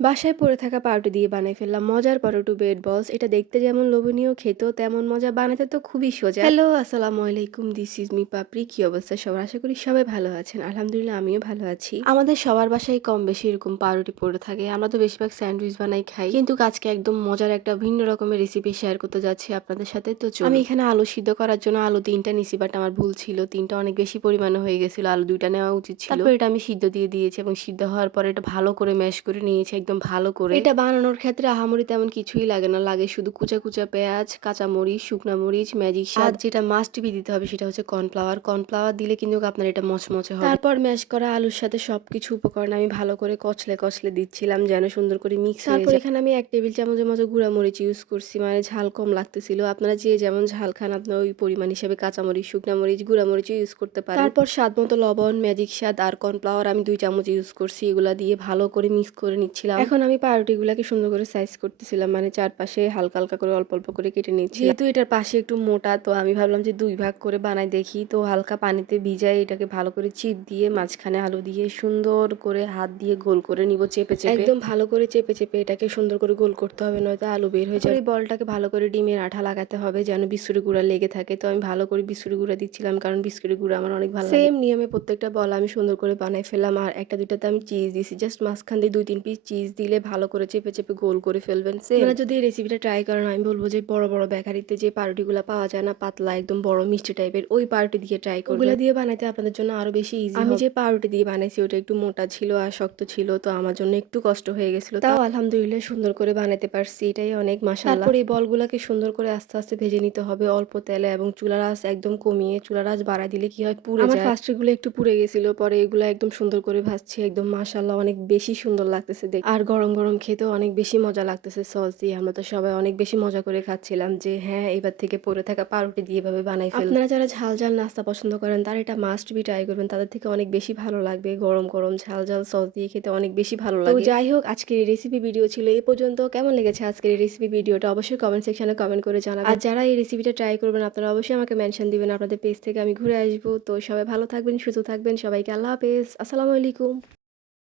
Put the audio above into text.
বাসায় পড়ে থাকা পাউরুটি দিয়ে বানাই ফেললাম মজার পাউরুটি ব্রেড বলস। এটা দেখতে যেমন লোভনীয়, খেতেও তেমন মজা, বানাতে তো খুবই সোজা। হ্যালো, আসসালামু আলাইকুম, দিস ইজ মি পাপড়ি। কি অবস্থা সবার? আশা করি সবাই ভালো আছেন। আলহামদুলিল্লাহ, আমিও ভালো আছি। আমাদের সবার বাসায় কম বেশি এরকম পাউরুটি পড়ে থাকে। আমরা তো বেশিরভাগ স্যান্ডউইচ বানাই খাই, কিন্তু আজকে একদম মজার একটা ভিন্ন রকমের রেসিপি শেয়ার করতে যাচ্ছি আপনাদের সাথে। তো চলুন। আমি এখানে আলু সিদ্ধ করার জন্য আলু 3টা নিছি, বাট আমার ভুল ছিল, 3টা অনেক বেশি পরিমাণে হয়ে গেছিল, আলু 2টা নেওয়া উচিত ছিল। তারপর এটা আমি সিদ্ধ দিয়ে দিয়েছি এবং সিদ্ধ হওয়ার পরে এটা ভালো করে ম্যাশ করে নিয়েছি, একদম ভালো করে। এটা বানানোর ক্ষেত্রে আহামরি তেমন কিছুই লাগে না, লাগে শুধু কুচা কুচা পেঁয়াজ, কাঁচা মরিচ, শুকনা মরিচ, ম্যাজিক স্বাদ। যেটা মাস্ট বি দিতে হবে সেটা হচ্ছে কর্নফ্লাওয়ার। কর্নফ্লাওয়ার দিলে কিন্তু আপনার এটা মচমচে হবে। তারপর ম্যাশ করা আলুর সাথে সবকিছু উপকরণ আমি ভালো করে কচলে কচলে দিচ্ছিলাম যেন সুন্দর করে মিক্স হয়ে যায়। তারপর এখানে আমি 1 টেবিল চামচের মতো গুঁড়া মরিচ ইউজ করছি, মানে ঝাল কম লাগতেছিল। আপনারা যে যেমন ঝাল খান আপনার ওই পরিমাণ হিসেবে কাঁচা মরিচ, শুকনা মরিচ, গুঁড়া মরিচও ইউজ করতে পারেন। তারপর স্বাদ মতো লবণ, ম্যাজিক স্বাদ আর কর্নফ্লাওয়ার আমি 2 চামচ ইউজ করছি। এগুলা দিয়ে ভালো করে মিক্স করে নিচ্ছিলাম। এখন আমি পাউরুটিগুলাকে সুন্দর করে সাইজ করতেছিলাম, মানে চারপাশে হালকা হালকা করে অল্প অল্প করে কেটে নিচ্ছি। যেহেতু এটার পাশে একটু মোটা, তো আমি ভাবলাম যে 2 ভাগ করে বানাই দেখি। তো হালকা পানিতে ভিজাই এটাকে ভালো করে চিপ দিয়ে মাঝখানে আলু দিয়ে সুন্দর করে হাত দিয়ে গোল করে নিব, চেপে চেপে। একদম ভালো করে চেপে চেপে এটাকে সুন্দর করে গোল করতে হবে, নয়তো আলু বের হয়ে যাবে। এই বলটাকে ভালো করে ডিমের আঠা লাগাতে হবে যেন বিস্কুটের গুঁড়া লেগে থাকে। তো আমি ভালো করে বিস্কুটের গুঁড়া দিচ্ছিলাম, কারণ বিস্কুটের গুঁড়া আমার অনেক ভালো লাগে। সেম নিয়মে প্রত্যেকটা বল আমি সুন্দর করে বানাই ফেললাম। আর একটা দুইটাতে আমি চিজ দিছি, জাস্ট মাঝখান দিয়ে 2-3 পিস চিজ দিলে ভালো করে চেপে চেপে গোল করে ফেলবেন। আপনারা যদি এই রেসিপিটা ট্রাই করেন, আমি বলবো যে বড় বড় বেকারিতে যে পাউরুটিগুলো পাওয়া যায় না, পাতলা একদম বড় মিষ্টি টাইপের, ওই পাউরুটি দিয়ে ট্রাই করবেন। ওগুলা দিয়ে বানাইতে আপনাদের জন্য আরো বেশি ইজি হবে। আমি যে পাউরুটি দিয়ে বানাইছি ওটা একটু মোটা ছিল আর শক্ত ছিল, তো আমার জন্য একটু কষ্ট হয়ে গেছিল। তাও আলহামদুলিল্লাহ সুন্দর করে বানাতে পারছি, এটাই অনেক মাশাআল্লাহ। তারপর এই বলগুলাকে সুন্দর করে আস্তে আস্তে ভেজে নিতে হবে অল্প তেলে, এবং চুলার আঁচ একদম কমিয়ে। চুলার আঁচ বাড়ায় দিলে কি হয়, পুড়ে যায়। আমার ফার্স্ট এগুলো একটু পুড়ে গেছিল, পরে এগুলো একদম সুন্দর করে ভাজছি, একদম মাশাআল্লাহ অনেক বেশি সুন্দর লাগতেছে দেখতে। আর গরম গরম খেতেও অনেক বেশি মজা লাগতেছে সস দিয়ে। আমরা তো সবাই অনেক বেশি মজা করে খাচ্ছিলাম যে হ্যাঁ, এবার থেকে পড়ে থাকা পাউরুটি দিয়ে এভাবে বানাই ফেলবো। আপনারা যারা ঝাল ঝাল নাস্তা পছন্দ করেন তারা এটা মাস্ট বি ট্রাই করবেন, তাদের থেকে অনেক বেশি ভালো লাগবে। গরম গরম ঝাল ঝাল সস দিয়ে খেতে অনেক বেশি ভালো লাগে। তো যাই হোক, আজকের এই রেসিপি ভিডিও ছিল এই পর্যন্ত। কেমন লেগেছে আজকের এই রেসিপি ভিডিওটা অবশ্যই কমেন্ট সেকশনে কমেন্ট করে জানাবেন। আর যারা এই রেসিপিটা ট্রাই করবেন আপনারা অবশ্যই আমাকে মেনশন দিবেন, আপনাদের পেজ থেকে আমি ঘুরে আসবো। তো সবাই ভালো থাকবেন, সুস্থ থাকবেন, সবাইকে আল্লাহ হাফেজ, আসসালামু আলাইকুম।